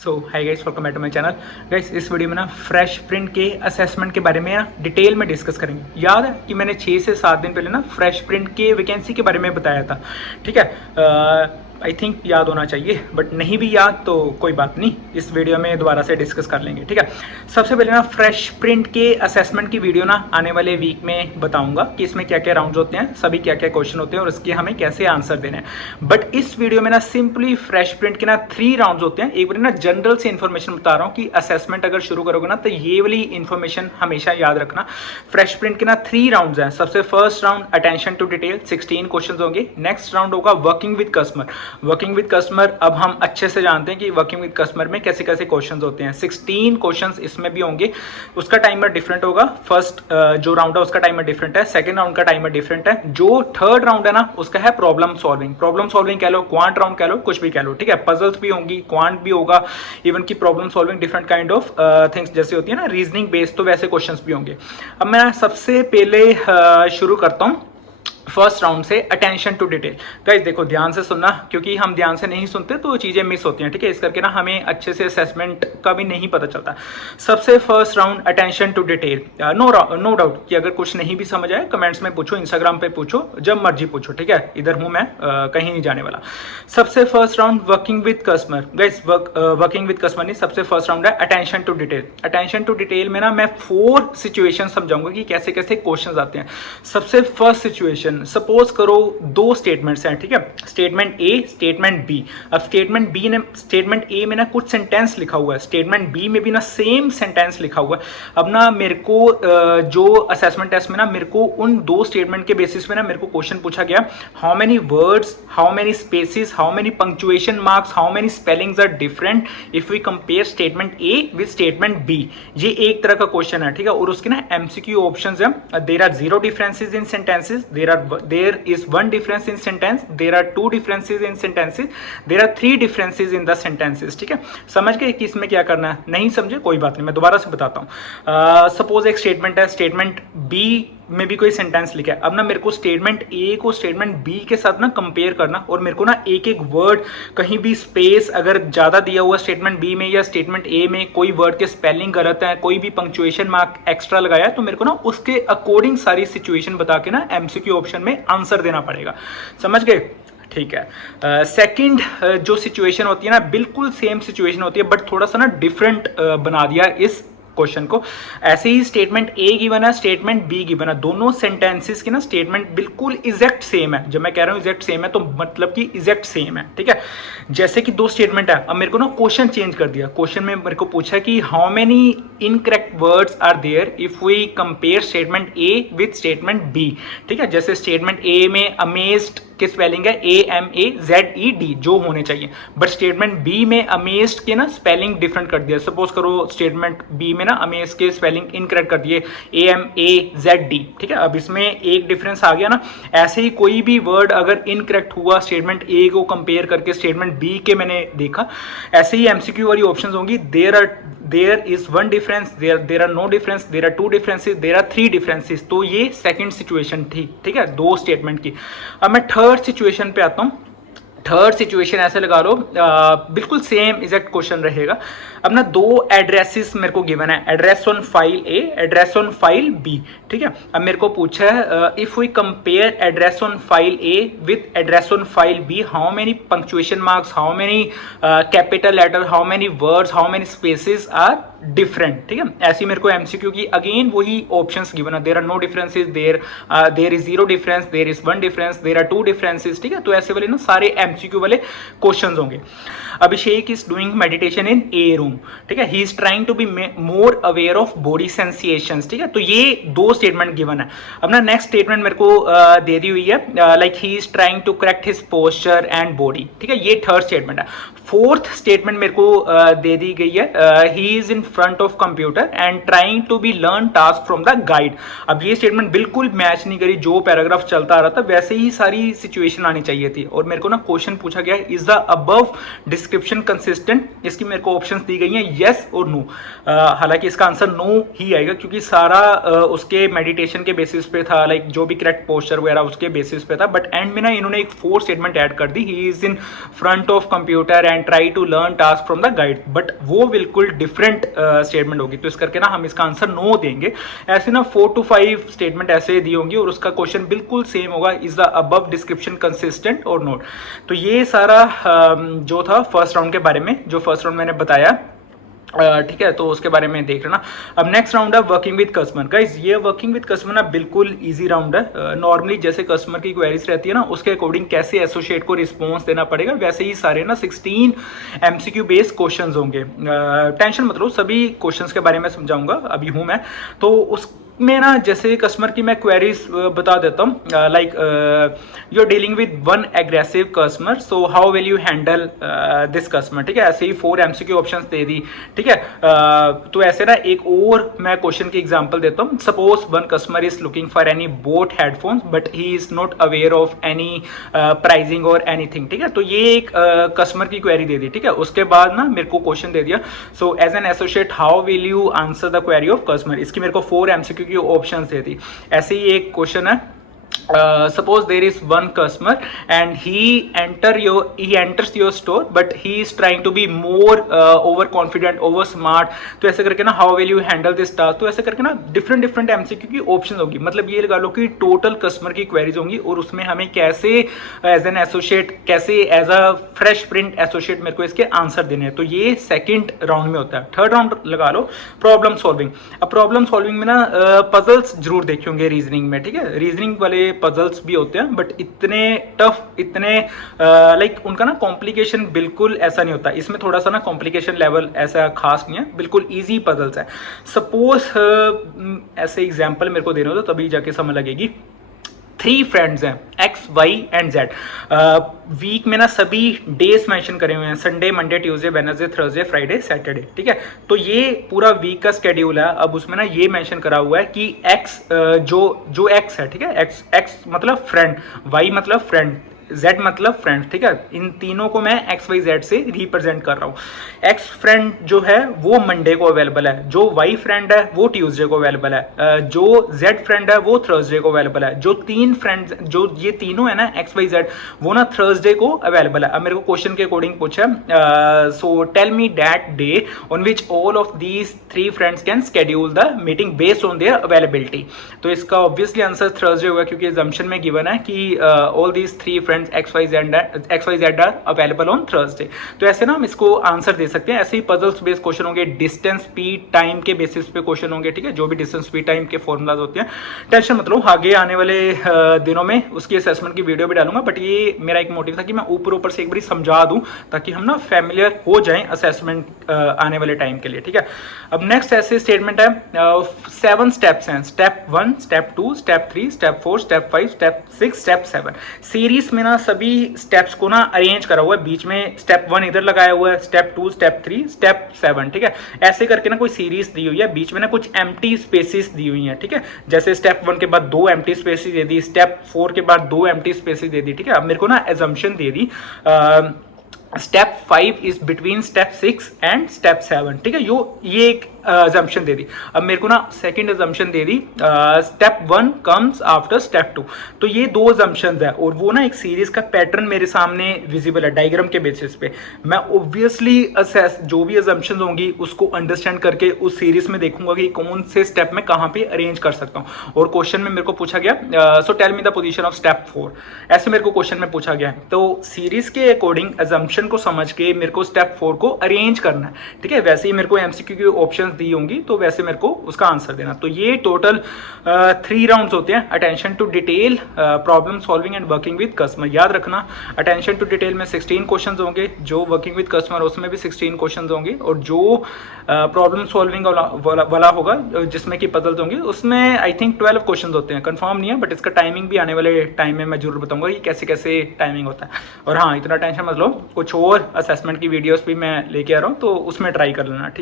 So hi guys, welcome back to my channel. Guys, इस video में ना fresh print के असेसमेंट के बारे में ना डिटेल में डिस्कस करेंगे। याद है कि मैंने 6 से 7 दिन पहले ना फ्रेश प्रिंट के वैकेंसी के बारे में बताया था। ठीक है, आई थिंक याद होना चाहिए, बट नहीं भी याद तो कोई बात नहीं, इस वीडियो में दोबारा से डिस्कस कर लेंगे। ठीक है, सबसे पहले ना फ्रेश प्रिंट के असेसमेंट की वीडियो ना आने वाले वीक में बताऊंगा कि इसमें क्या क्या राउंड होते हैं, सभी क्या क्या क्वेश्चन होते हैं और इसके हमें कैसे आंसर देने हैं। बट इस वीडियो में ना सिंपली फ्रेश प्रिंट के ना 3 राउंड होते हैं। एक बार ना जनरल से इन्फॉर्मेशन बता रहा हूँ कि असेसमेंट अगर शुरू करोगे ना तो ये वाली इन्फॉर्मेशन हमेशा याद रखना। फ्रेश प्रिंट के ना 3 राउंड हैं। सबसे first round attention to detail, 16 question होंगे। नेक्स्ट राउंड होगा working with customer. Working with customer अब हम अच्छे से जानते हैं कि वर्किंग विद कस्टमर में कैसे कैसे क्वेश्चंस होते हैं। 16 क्वेश्चंस इसमें भी होंगे। उसका टाइमर डिफरेंट होगा। फर्स्ट जो राउंड है उसका टाइमर डिफरेंट है, सेकंड राउंड का टाइमर डिफरेंट है। जो थर्ड राउंड है ना उसका है प्रॉब्लम सॉल्विंग। प्रॉब्लम सॉल्विंग कह लो, क्वांट राउंड कह लो, कुछ भी कह लो। ठीक है, पजल्स भी होंगी, क्वांट भी होगा, इवन की problem solving different kind of things जैसे होती है ना रीजनिंग बेस्ड, तो वैसे क्वेश्चंस भी होंगे। अब मैं सबसे पहले शुरू करता हूँ फर्स्ट राउंड से, अटेंशन टू डिटेल। गाइस देखो, ध्यान से सुनना, क्योंकि हम ध्यान से नहीं सुनते तो चीजें मिस होती हैं। ठीक है, इस करके ना हमें अच्छे से असेसमेंट का भी नहीं पता चलता। सबसे first round attention to detail. No doubt कि अगर कुछ नहीं भी समझ आए कमेंट्स में पूछो, इंस्टाग्राम पे पूछो, जब मर्जी पूछो। ठीक है, इधर हूं मैं, कहीं नहीं जाने वाला। सबसे first round working with customer. Guys working with customer नहीं, सबसे फर्स्ट राउंड है attention to detail. Attention to detail में ना मैं 4 सिचुएशन समझाऊंगा कि कैसे कैसे क्वेश्चन आते हैं। सबसे फर्स्ट सिचुएशन, सपोज करो 2 स्टेटमेंट्स हैं। ठीक है, स्टेटमेंट ए, स्टेटमेंट बी। अब स्टेटमेंट ए में ना कुछ सेंटेंस लिखा हुआ है, स्टेटमेंट बी में भी ना सेम सेंटेंस लिखा हुआ है। अब ना मेरे को जो असेसमेंट टेस्ट में ना मेरे को उन 2 स्टेटमेंट के बेसिस पे ना मेरे को क्वेश्चन पूछा गया, how many words, how many spaces, how many punctuation marks, how many spellings are different if we compare statement A with statement B. ये एक तरह का क्वेश्चन है। ठीक है, और उसके ना एमसीक्यू ऑप्शंस हैं। There are 0 differences in sentences, there is 1 difference in sentence, there are 2 differences in sentences, there are 3 differences in the sentences। ठीक है, समझ गए कि इसमें क्या करना है? नहीं समझे कोई बात नहीं, मैं दोबारा से बताता हूँ। सपोज एक स्टेटमेंट है, स्टेटमेंट बी में भी कोई सेंटेंस लिखा है। अब ना मेरे को स्टेटमेंट ए को स्टेटमेंट बी के साथ ना कंपेयर करना, और मेरे को ना एक एक वर्ड, कहीं भी स्पेस अगर ज्यादा दिया हुआ स्टेटमेंट बी में या स्टेटमेंट ए में, कोई वर्ड के स्पेलिंग गलत है, कोई भी पंक्चुएशन मार्क एक्स्ट्रा लगाया है, तो मेरे को ना उसके अकॉर्डिंग सारी सिचुएशन बता के ना एमसीक्यू ऑप्शन में आंसर देना पड़ेगा। समझ गए? ठीक है। सेकंड जो सिचुएशन होती है ना, बिल्कुल सेम सिचुएशन होती है बट थोड़ा सा ना डिफरेंट बना दिया इस क्वेश्चन को। ऐसे ही स्टेटमेंट ए गिवन है, स्टेटमेंट बी गिवन है, दोनों सेंटेंसेस की ना स्टेटमेंट बिल्कुल इजेक्ट सेम है। जब मैं कह रहा हूं इजेक्ट सेम है तो मतलब कि इजेक्ट सेम है। ठीक है, जैसे कि 2 स्टेटमेंट है। अब मेरे को ना क्वेश्चन चेंज कर दिया। क्वेश्चन में मेरे को पूछा कि how many incorrect words are there if we compare statement A with statement B. ठीक है, जैसे स्टेटमेंट ए में अमेज्ड के स्पेलिंग है AMAZED जो होने चाहिए, बट स्टेटमेंट बी में अमेज्ड के ना स्पेलिंग डिफरेंट कर दिया। सपोज करो स्टेटमेंट बी में ना अमेज के स्पेलिंग इनकरेक्ट कर दिए, AMAZD। ठीक है, अब इसमें एक डिफरेंस आ गया ना। ऐसे ही कोई भी वर्ड अगर इनकरेक्ट हुआ स्टेटमेंट ए को कंपेयर करके स्टेटमेंट बी के मैंने देखा, ऐसे ही एमसीक्यू वाली ऑप्शंस होंगी। there is 1 difference, there are no difference, there are 2 differences, there are 3 differences। तो ये सेकंड सिचुएशन थी। ठीक है, 2 स्टेटमेंट की। अब मैं थर्ड सिचुएशन पे आता हूँ। थर्ड सिचुएशन ऐसे लगा लो, बिल्कुल सेम एग्जैक्ट क्वेश्चन रहेगा। अब ना 2 एड्रेसेस मेरे को गिवन है, address on file A, address on file B. ठीक है, अब मेरे को पूछा है if we compare address on file A with address on file B, how many punctuation marks, how many capital letter, how many words, how many spaces are different. ठीक है, ऐसी मेरे को एमसीक्यू की अगेन वही ऑप्शंस गिवन है। There are no differences, there is 0 difference, there is 1 difference, there are 2 differences. ठीक है, तो ऐसे वाले ना सारे एमसीक्यू वाले क्वेश्चंस होंगे। Abhishek is doing meditation in a room. ठीक है, he is trying to be more aware of body sensations. ठीक है, तो ये 2 स्टेटमेंट गिवन है। अब ना नेक्स्ट स्टेटमेंट मेरे को दे दी हुई है, like he is trying to correct his posture and body. ठीक है, ये थर्ड स्टेटमेंट है। फोर्थ स्टेटमेंट मेरे को दे दी गई है, he is in front of computer and trying to be learn task from the guide. अब ये स्टेटमेंट बिल्कुल मैच नहीं करी, जो पैराग्राफ चलता आ रहा था वैसे ही सारी सिचुएशन आनी चाहिए थी। और मेरे को ना क्वेश्चन पूछा गया is the above description consistent, इसकी मेरे को ऑप्शंस दी गई हैं येस और नो। हालांकि इसका आंसर नो ही आएगा क्योंकि सारा उसके मेडिटेशन के बेसिस पे था, लाइक जो भी करेक्ट पोस्चर वगैरह उसके बेसिस पे था। बट एंड में ना इन्होंने एक 4 स्टेटमेंट ऐड कर दी, he is in front of computer and try to learn task from the guide, but वो बिल्कुल डिफरेंट स्टेटमेंट होगी। तो इस करके ना हम इसका आंसर नो देंगे। ऐसे ना 4 to 5 स्टेटमेंट ऐसे दी होंगी और उसका क्वेश्चन बिल्कुल सेम होगा, is the above description consistent और नॉट। तो ये सारा जो था फर्स्ट राउंड के बारे में, जो फर्स्ट राउंड मैंने बताया, ठीक है, तो उसके बारे में देख लेना। अब नेक्स्ट राउंड है वर्किंग विद कस्टमर। गाइस ये वर्किंग विद कस्टमर ना बिल्कुल इजी राउंड है। नॉर्मली जैसे कस्टमर की क्वेरीज रहती है ना, उसके अकॉर्डिंग कैसे एसोसिएट को रिस्पॉन्स देना पड़ेगा, वैसे ही सारे ना 16 MCQ बेस्ड क्वेश्चंस होंगे। टेंशन मत लो, सभी क्वेश्चंस के बारे में समझाऊंगा, अभी हूँ मैं। तो उसमें ना जैसे कस्टमर की मैं क्वेरीज बता देता हूँ, like you are dealing with one aggressive customer, so how will you handle this customer. ठीक है, ऐसे ही 4 MCQ ऑप्शंस दे दी। ठीक है, तो ऐसे ना एक और मैं क्वेश्चन की एग्जांपल देता हूँ। Suppose one customer is looking for any boat headphones but he is not aware of any pricing और एनीथिंग। ठीक है, तो ये एक कस्टमर की क्वेरी दे दी। ठीक है, उसके बाद ना मेरे को क्वेश्चन दे दिया, so as an associate how will you answer the query of customer. इसकी मेरे को 4 MCQ की ऑप्शन दे दी। ऐसे ही एक क्वेश्चन है, suppose there is one customer and he enters your store but he is trying to be more overconfident, over smart। तो ऐसे करके ना how will you handle this task। तो ऐसे करके ना different MCQ की ऑप्शन होगी। मतलब ये लगा लो कि टोटल कस्टमर की क्वेरीज होंगी और उसमें हमें कैसे एज एन एसोसिएट, कैसे as a fresh print associate मेरे को इसके आंसर देने हैं। तो ये सेकेंड राउंड में होता है। थर्ड राउंड लगा लो प्रॉब्लम सॉल्विंग। अब प्रॉब्लम सॉल्विंग में ना पजल्स जरूर देखे होंगे रीजनिंग में। ठीक है, रीजनिंग वाले पजल्स भी होते हैं बट इतने टफ, इतने लाइक उनका ना कॉम्प्लिकेशन बिल्कुल ऐसा नहीं होता। इसमें थोड़ा सा ना कॉम्प्लिकेशन लेवल ऐसा खास नहीं है, बिल्कुल इजी पजल्स है। सपोज ऐसे एग्जांपल मेरे को देने हो तो तभी जाके समझ लगेगी। 3 फ्रेंड्स हैं X, Y and Z। Week में ना सभी डेज मेंशन करे हुए हैं, Sunday, Monday, Tuesday, Wednesday, Thursday, Friday, Saturday. ठीक है, तो ये पूरा वीक का स्केड्यूल है। अब उसमें ना ये मेंशन करा हुआ है कि X जो X है, ठीक है, X मतलब फ्रेंड, Y मतलब फ्रेंड, Z मतलब फ्रेंड। ठीक है, इन तीनों को मैं XYZ से रिप्रेजेंट कर रहा हूँ। X फ्रेंड जो है वो मंडे को अवेलेबल है, जो Y फ्रेंड है वो ट्यूसडे को अवेलेबल है, जो Z फ्रेंड है वो थर्सडे को अवेलेबल है, जो 3 फ्रेंड्स, जो ये तीनों है ना XYZ, वो ना थर्सडे को अवेलेबल है। अब मेरे को क्वेश्चन के अकॉर्डिंग पूछा, so tell me that day on which all of these 3 friends can schedule the meeting based on their availability. तो इसका ऑब्वियसली आंसर थर्सडे होगा क्योंकि assumption में गिवन है कि all these 3 friends XYZ are available on Thursday. तो ऐसे ना हम इसको आंसर दे सकते हैं। ऐसे ही पजल्स बेस्ड क्वेश्चन होंगे, डिस्टेंस, स्पीड, टाइम के बेसिस पे क्वेश्चन होंगे। ठीक है, जो भी डिस्टेंस, स्पीड, टाइम के फॉर्मूलाज होते हैं। टेंशन मत लो, आगे आने वाले दिनों में उसकी असेसमेंट की वीडियो भी डालूंगा। बट ये मेरा एक मोटिव था कि मैं ऊपर से एक बार समझा दूं ताकि हम ना फैमिलियर हो जाएं असेसमेंट आने वाले टाइम के लिए। ठीक है, अब नेक्स्ट ऐसे स्टेटमेंट है, 7 स्टेप्स हैं। Step 1, step 2, step 3, step 4, step 5, step 6, step 7। Series में ना सभी स्टेप्स को ना अरेंज करा हुआ है, बीच में स्टेप 1 इधर लगाया हुआ है, स्टेप 2, स्टेप 3, स्टेप 7। ठीक है, ऐसे करके ना कोई सीरीज दी हुई है, बीच में ना कुछ एम्प्टी स्पेसेस दी हुई हैं। ठीक है, जैसे स्टेप 1 के बाद 2 एम्प्टी स्पेसेस दे दी, स्टेप 4 के बाद 2 एम्प्टी स्पेसेस दे दी। ठीक है, अब मेरे को ना assumption they the step 5 is between step 6 and step 7। ठीक है, ये एक assumption दे दी। अब मेरे को ना सेकंड assumption दे दी, स्टेप 1 कम्स आफ्टर स्टेप 2। तो ये 2 assumptions है और वो ना एक सीरीज का पैटर्न मेरे सामने विजिबल है डायग्राम के बेसिस पे। मैं ऑब्वियसली असेस जो भी assumptions होंगी उसको अंडरस्टैंड करके उस सीरीज में देखूंगा कि कौन से स्टेप में कहाँ पे अरेंज कर सकता हूँ। और क्वेश्चन में मेरे को पूछा गया, so tell me the position of step 4, ऐसे मेरे को क्वेश्चन में पूछा गया है। तो सीरीज के अकॉर्डिंग assumption को समझ के मेरे को स्टेप 4 को अरेंज करना है। ठीक है, वैसे ही मेरे को MCQ की ऑप्शंस दी होंगी तो वैसे मेरे को उसका आंसर देना। तो ये टोटल 3 राउंड्स होते हैं, attention to detail, problem solving and working with customer. याद रखना, अटेंशन टू डिटेल में 16 क्वेश्चंस होंगे, जो वर्किंग विद कस्टमर उसमें भी 16 क्वेश्चंस होंगे, और जो प्रॉब्लम सॉल्विंग वाला होगा जिसमें कि पजल्स होंगे उसमें आई थिंक 12 क्वेश्चंस होते हैं, कंफर्म नहीं है बट इसका टाइमिंग भी आने वाले टाइम में मैं जरूर बताऊंगा कि कैसे कैसे टाइमिंग होता है। और हाँ, इतना टेंशन मत लो, कुछ और असेसमेंट की वीडियोस भी मैं लेके आ रहा हूँ तो उसमें ट्राई कर लेना। ठीक।